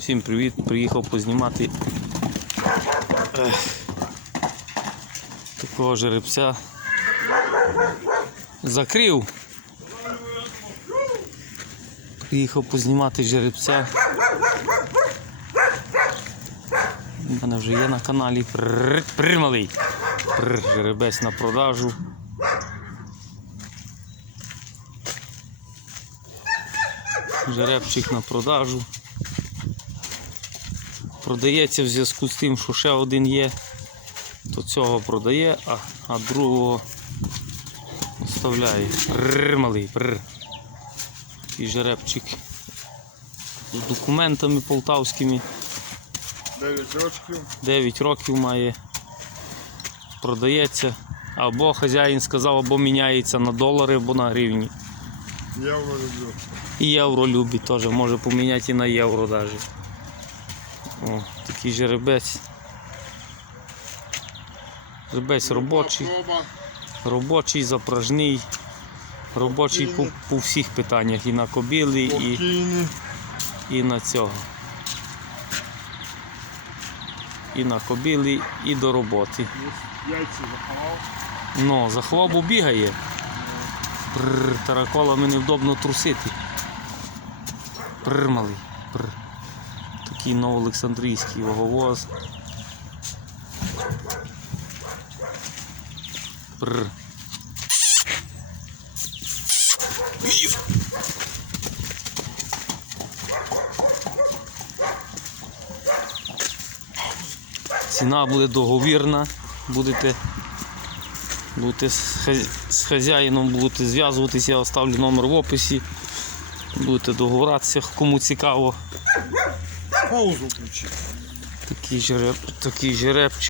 Всім привіт! Приїхав познімати такого жеребця. Закрив. Приїхав познімати жеребця. У мене вже є на каналі Прималий. Жеребець на продажу. Жеребчик на продажу. Продається в зв'язку з тим, що ще один є, то цього продає, а, а другого оставляє. Прррр, малий, прррр. І жеребчик з документами полтавськими. 9 років. 9 років має. Продається. Або хазяїн сказав, або міняється на долари, або на гривні. Євро люблю. І євро любить теж, може поміняти і на євро навіть. О, такий жеребець. Жеребець робочий, робочий, запражний, робочий по, по всіх питаннях. І на кобіли, і, і на цього. І на кобіли, і до роботи. Яйця заховав. Ну, за хвобу бігає. Прррр, тараколами невдобно трусити. Прррр, малий. Прррр. Такий новоолександрійський ваговоз. Прррр. Ів. Ціна буде договірна. Будете Будете з хазяїном будете зв'язуватися, я оставлю номер в описі. Будете договоратися, кому цікаво. Паузу включи. Такий жереб, такий жеребчик.